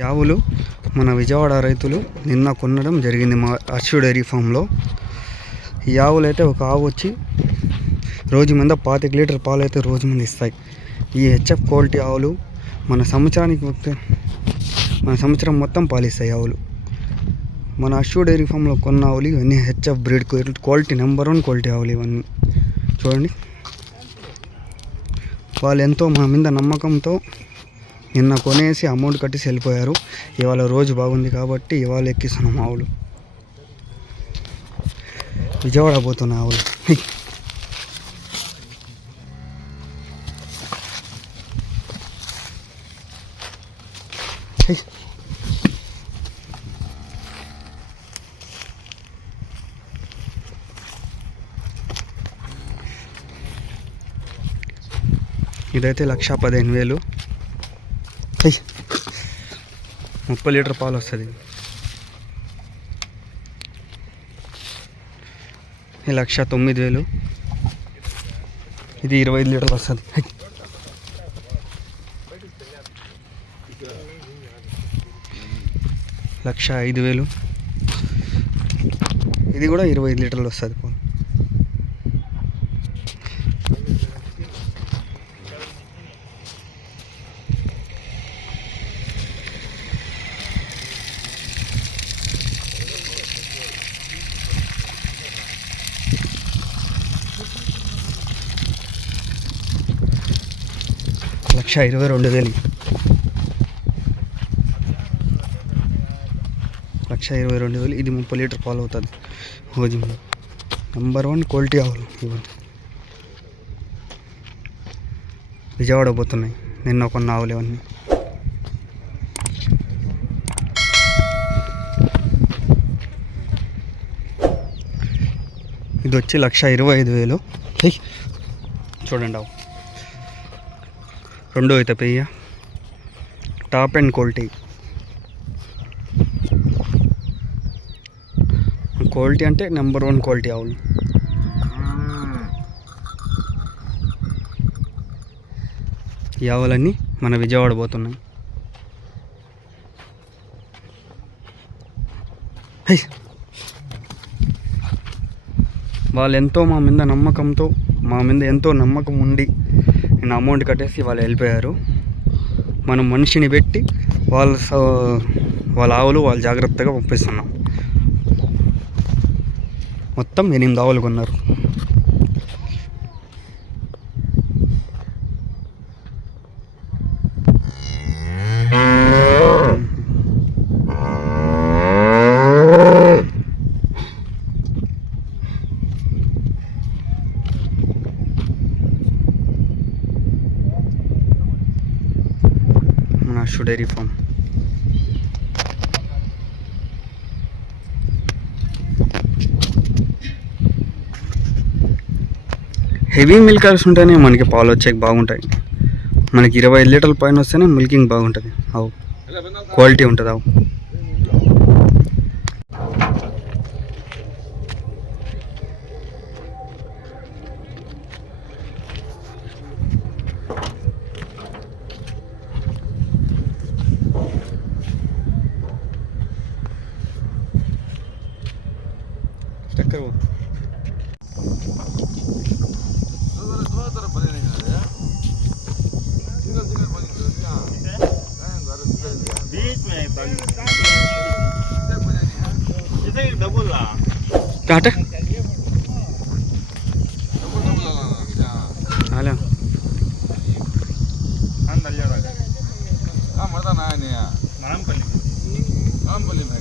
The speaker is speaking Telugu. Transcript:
ఈ ఆవులు మన విజయవాడ రైతులు నిన్న కొనడం జరిగింది మా అర్షు డైరీ ఫామ్లో. ఈ ఆవులు అయితే ఒక ఆవు వచ్చి రోజు మీద పాతిక లీటర్ పాలు అయితే రోజు మీద ఇస్తాయి. ఈ హెచ్ఎఫ్ క్వాలిటీ ఆవులు మన సంవత్సరానికి మన సంవత్సరం మొత్తం పాలిస్తాయి ఆవులు మన అశ్వ డైరీ ఫామ్లో కొన్న ఆవులు ఇవన్నీ HF breed quality number one quality ఆవులు ఇవన్నీ. చూడండి. వాళ్ళు ఎంతో మా మీద నమ్మకంతో నిన్న కొనేసి అమౌంట్ కట్టేసి వెళ్ళిపోయారు. ఇవాళ రోజు బాగుంది కాబట్టి ఇవాళ ఎక్కిస్తున్నాం ఆవులు. విజయవాడ పోతున్న ఆవులు. ఇదైతే లక్ష పదిహేను వేలు. ముప్పై లీటర్ పాలు వస్తుంది. ఈ లక్ష తొమ్మిది వేలు. ఇది ఇరవై ఐదు లీటర్లు వస్తుంది. లక్ష ఐదు వేలు. ఇది కూడా ఇరవై ఐదు లీటర్లు వస్తుంది పాలు లక్ష ఇరవై రెండు వేలు. లక్ష ఇరవై రెండు వేలు. ఇది ముప్పై లీటర్ పాలు అవుతుంది. రోజు నెంబర్ వన్ క్వాలిటీ ఆవులు ఇవన్నీ విజయవాడ పోతున్నాయి. నిన్న కొన్న ఆవులు ఇవన్నీ ఇది వచ్చి లక్ష ఇరవై ఐదు వేలు. చూడండి ఆవు. రెండో అయితే పెయ్య. టాప్ అండ్ క్వాలిటీ క్వాలిటీ అంటే నెంబర్ వన్ క్వాలిటీ ఆవులు ఈ ఆవులన్నీ మన విజయవాడ పోతున్నాయి. హై. వాళ్ళు ఎంతో మా మీద నమ్మకంతో మా మీద ఎంతో నమ్మకం ఉండి నేను అమౌంట్ కట్టేసి వాళ్ళు వెళ్ళిపోయారు. మనం మనిషిని పెట్టి వాళ్ళ స- వాళ్ళ ఆవులు వాళ్ళు జాగ్రత్తగా పంపిస్తున్నాం. మొత్తం ఎనిమిది ఆవులు కొన్నారు. మన అశ్వ డైరీ ఫామ్ హెవీ మిల్కర్స్ ఉంటేనే మనకి పాలు వచ్చేకి బాగుంటాయి మనకి ఇరవై ఐదు లీటర్ల పైన వస్తేనే మిల్కింగ్ బాగుంటుంది అవు క్వాలిటీ ఉంటుంది అవు டக்கர் काटे आल्या हां मजा नाही नाही मामपल्ली मामपल्ली